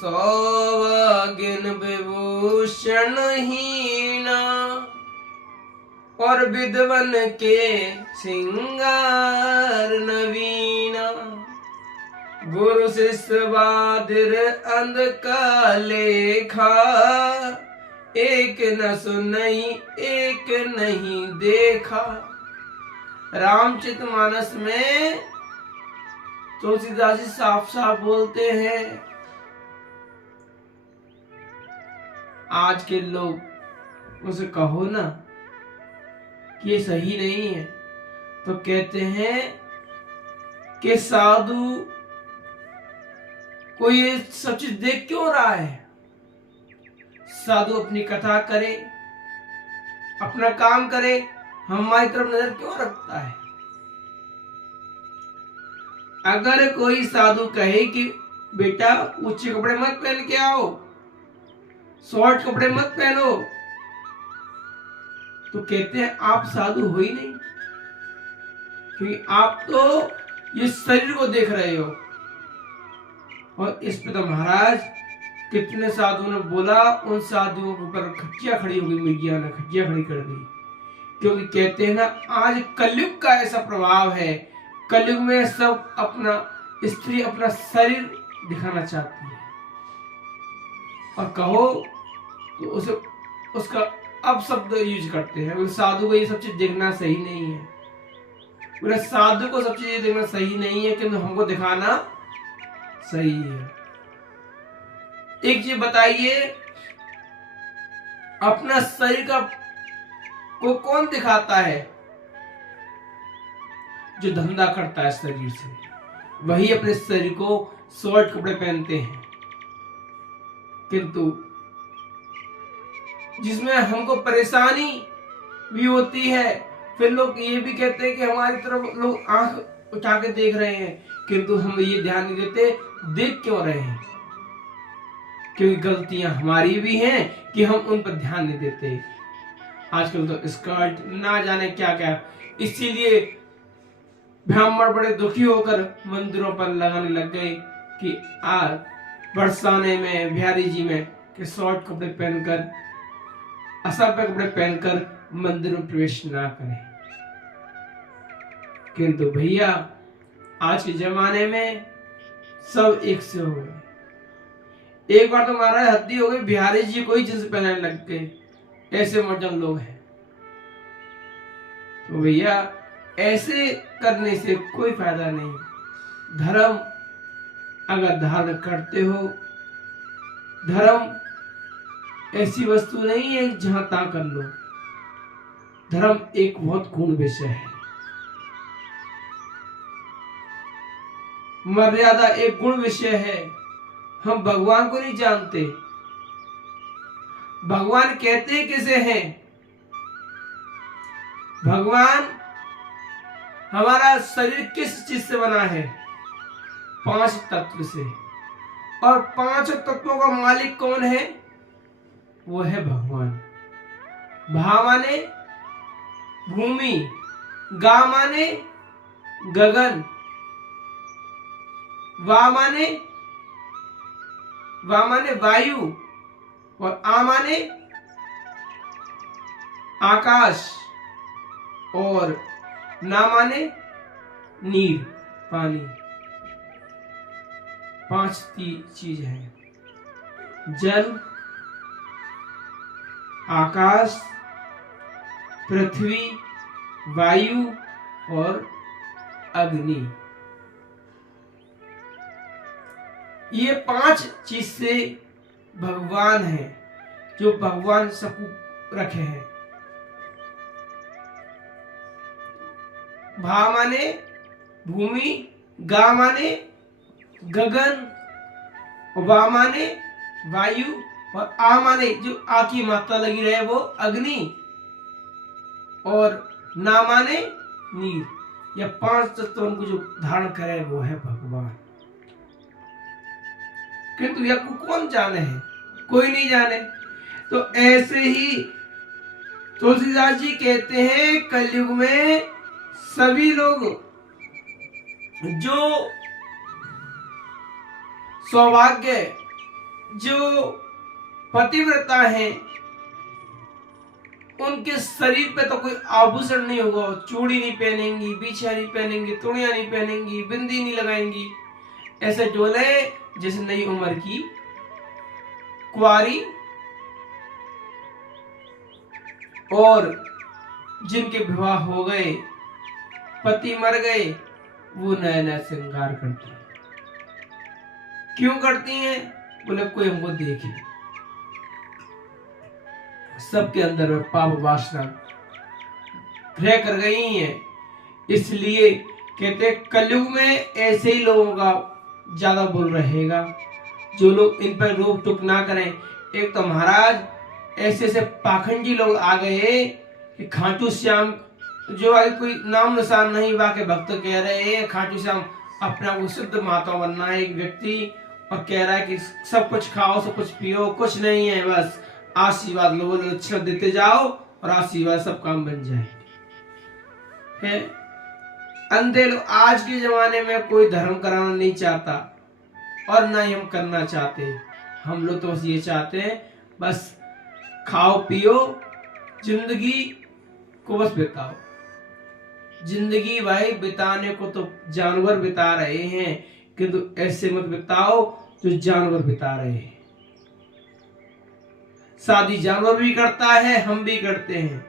सौभाग्य विभूषण हीना और विद्वन के सिंगार नवीना। गुरु शिष्य बाधिर अंध का लेखा, एक न सुनई एक नहीं देखा। रामचरितमानस में तुलसीदास जी साफ साफ बोलते हैं, आज के लोग उसे कहो ना कि ये सही नहीं है तो कहते हैं कि साधु कोई ये सब चीज देख क्यों रहा है। साधु अपनी कथा करे, अपना काम करे, हमारी तरफ नजर क्यों रखता है। अगर कोई साधु कहे कि बेटा ऊंचे कपड़े मत पहन के आओ, शॉर्ट कपड़े मत पहनो, तो कहते हैं आप साधु हो ही नहीं, क्योंकि आप तो ये शरीर को देख रहे हो। और इस पे तो महाराज कितने साधुओं ने बोला, उन साधुओं के ऊपर खच्चियां खड़ी हो गई, मीडिया ने खच्चियां खड़ी कर दी। क्योंकि कहते हैं ना, आज कलयुग का ऐसा प्रभाव है, कलयुग में सब अपना स्त्री अपना शरीर दिखाना चाहती है, और कहो तो उसे उसका अपशब्द यूज करते हैं। साधु को ये सब चीज देखना सही नहीं है, बोले साधु को सब चीज देखना सही नहीं है, किंतु हमको दिखाना सही है। एक चीज बताइए, अपना शरीर का को कौन दिखाता है? जो धंधा करता है शरीर से, वही अपने शरीर को शॉर्ट कपड़े पहनते हैं। किंतु जिसमें हमको परेशानी भी होती है, फिर लोग ये भी कहते हैं कि हमारी तरफ लोग आंख उठा के देख रहे हैं, किंतु हम ये ध्यान नहीं देते, देख क्यों रहे हैं? क्योंकि गलतियां हमारी भी हैं कि हम उन पर ध्यान नहीं देते। आजकल तो स्कर्ट ना जाने क्या क्या, इसीलिए ब्राह्मण बड़े दुखी होकर मंदिरों पर लगाने लग गए कि आज बरसाने में बिहारी जी में कि शॉर्ट कपड़े पहनकर, असभ्य कपड़े पहनकर मंदिर में प्रवेश ना करें। किंतु भैया आज के जमाने में सब एक से हो गए। एक बार तो हमारा हद्दी हो गई, बिहारी जी को ही जींस पहनने लग गए, ऐसे मॉडर्न लोग हैं। तो भैया ऐसे करने से कोई फायदा नहीं। धर्म अगर धारण करते हो, धर्म ऐसी वस्तु नहीं है जहां ता कर लो। धर्म एक बहुत गूढ़ विषय है, मर्यादा एक गुण विषय है। हम भगवान को नहीं जानते, भगवान कहते किसे हैं? भगवान हमारा शरीर किस चीज से बना है? 5 तत्व से। और 5 तत्वों का मालिक कौन है? वो है भगवान। भा माने भूमि, गा माने गगन, वा माने वायु, और आ माने आकाश, और ना माने नीर, पानी। 5 चीज है, जल, आकाश, पृथ्वी, वायु और अग्नि। ये 5 चीज से भगवान है, जो भगवान सबको रखे हैं। भा माने भूमि, गा माने गगन, वा माने वायु, और आ माने जो आ की मात्रा लगी रहे वो अग्नि, और ना माने नीर। यह 5 तत्वों को जो धारण करे वो है भगवान। किंतु यह को कौन जाने है? कोई नहीं जाने। तो ऐसे ही तुलसीदास जी कहते हैं, कलयुग में सभी लोग जो सौभाग्य जो पतिव्रता हैं उनके शरीर पे तो कोई आभूषण नहीं होगा, चूड़ी नहीं पहनेंगी, बिछिया नहीं पहनेंगी, तुड़िया नहीं पहनेंगी, बिंदी नहीं लगाएंगी, ऐसे डोले जैसे नई उम्र की कुंवारी। और जिनके विवाह हो गए, पति मर गए, वो नया नया श्रृंगार करती हैं। क्यों करती हैं? बोले कोई हमको देखे। सबके अंदर में पाप वासना ग्रह कर गई है, इसलिए कहते कलयुग में ऐसे ही लोगों का ज्यादा बोल रहेगा, जो लोग इन पर रोक टोक ना करें। एक तो महाराज ऐसे ऐसे पाखंडी लोग आ गए कि खाटू श्याम जो कोई नाम निशान नहीं, वाके भक्त कह रहे हैं खाटू श्याम अपना को शुद्ध महात्मा बनना है एक व्यक्ति, और कह रहा है कि सब कुछ खाओ, सब कुछ पियो, कुछ नहीं है, बस आशीर्वाद लो, लक्षण देते जाओ और आशीर्वाद सब काम बन जाए। है अंधे लोग आज के जमाने में कोई धर्म कराना नहीं चाहता और ना ही हम करना चाहते। हम लोग तो बस ये चाहते हैं, बस खाओ पियो, जिंदगी को बस बिताओ। जिंदगी भाई बिताने को तो जानवर बिता रहे हैं, किंतु ऐसे मत बिताओ जो जानवर बिता रहे हैं। शादी जानवर भी करता है, हम भी करते हैं,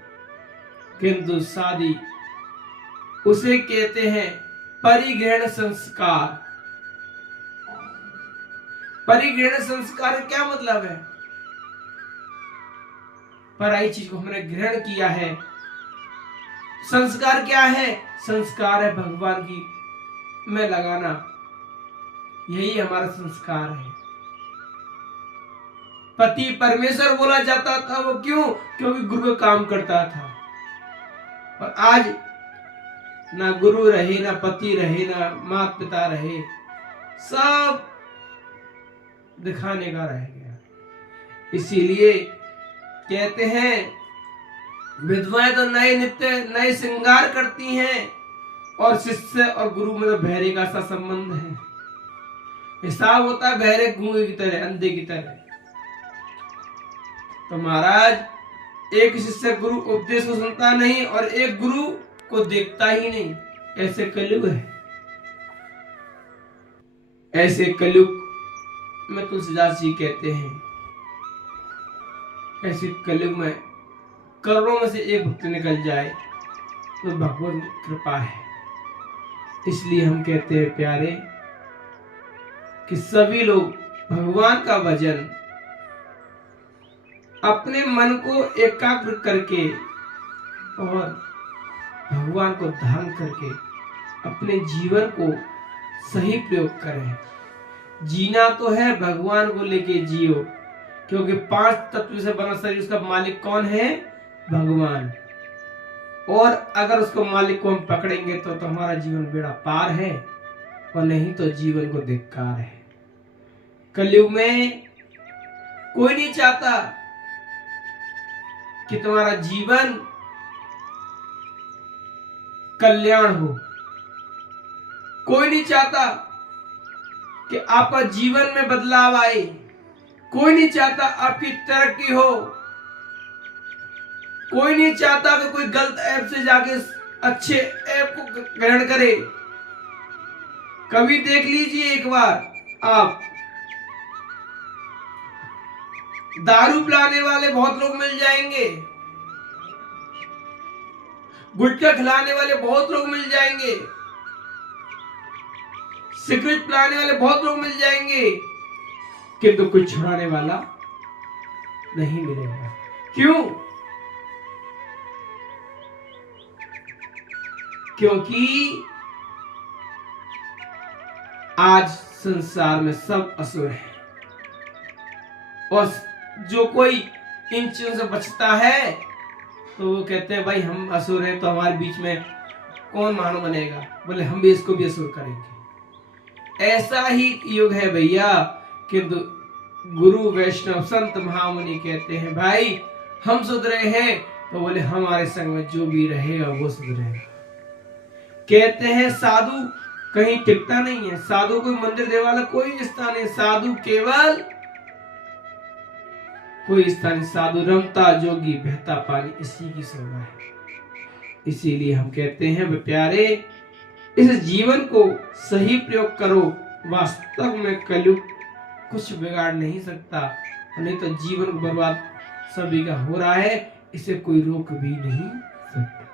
किंतु शादी उसे कहते हैं परिग्रहण संस्कार। परिग्रहण संस्कार का क्या मतलब है? पराई चीज को हमने ग्रहण किया है। संस्कार क्या है? संस्कार है भगवान की में लगाना, यही हमारा संस्कार है। पति परमेश्वर बोला जाता था, वो क्यों? क्योंकि गुरु का काम करता था। और आज ना गुरु रहे, ना पति रहे, ना माता पिता रहे, सब दिखाने का रह गया। इसीलिए कहते हैं विधवाएं तो नए नित्य नए श्रृंगार करती हैं, और शिष्य और गुरु में तो बहरे का सा संबंध है। हिसाब होता है बहरे गूंगे की तरह, अंधे की तरह। तो महाराज एक शिष्य गुरु उपदेश को सुनता नहीं और एक गुरु को देखता ही नहीं, ऐसे कलयुग है। ऐसे कलयुग में तुलसीदास जी कहते हैं, ऐसे कलयुग में करोड़ों में से एक भक्त निकल जाए तो भगवान की कृपा है। इसलिए हम कहते हैं प्यारे कि सभी लोग भगवान का भजन अपने मन को एकाग्र करके और भगवान को ध्यान करके अपने जीवन को सही प्रयोग करें। जीना तो है भगवान को लेके जियो, क्योंकि 5 तत्व से बना शरीर उसका मालिक कौन है? भगवान। और अगर उसको मालिक को हम पकड़ेंगे तो हमारा जीवन बेड़ा पार है, और नहीं तो जीवन को धिक्कार है। कलयुग में कोई नहीं चाहता कि तुम्हारा जीवन कल्याण हो। कोई नहीं चाहता कि आपका जीवन में बदलाव आए। कोई नहीं चाहता आपकी तरक्की हो। कोई नहीं चाहता कि कोई गलत ऐप से जाके अच्छे ऐप को ग्रहण करे। कभी देख लीजिए एक बार आप, दारू पिलाने वाले बहुत लोग मिल जाएंगे, गुटखा खिलाने वाले बहुत लोग मिल जाएंगे, सिगरेट पिलाने वाले बहुत लोग मिल जाएंगे, किंतु कुछ छुड़ाने वाला नहीं मिलेगा। क्यों? क्योंकि आज संसार में सब असुर है, और जो कोई इन चीजों से बचता है तो वो कहते हैं भाई हम असुर हैं, तो हमारे बीच में कौन मानो बनेगा? बोले हम भी इसको भी असुर करेंगे। ऐसा ही युग है भैया। किंतु गुरु वैष्णव संत महामुनि कहते हैं भाई हम सुधरे हैं, तो बोले हमारे संग में जो भी रहेगा वो सुधरेगा। कहते हैं साधु कहीं टिकता नहीं है, साधु कोई मंदिर देवाला कोई रिश्ता नहीं, साधु केवल कोई स्थान साधु रमता जोगी बहता पानी, इसी की शोभा है। इसीलिए हम कहते हैं वे प्यारे, इस जीवन को सही प्रयोग करो। वास्तव में कलयुग कुछ बिगाड़ नहीं सकता, नहीं तो जीवन बर्बाद सभी का हो रहा है, इसे कोई रोक भी नहीं सकता।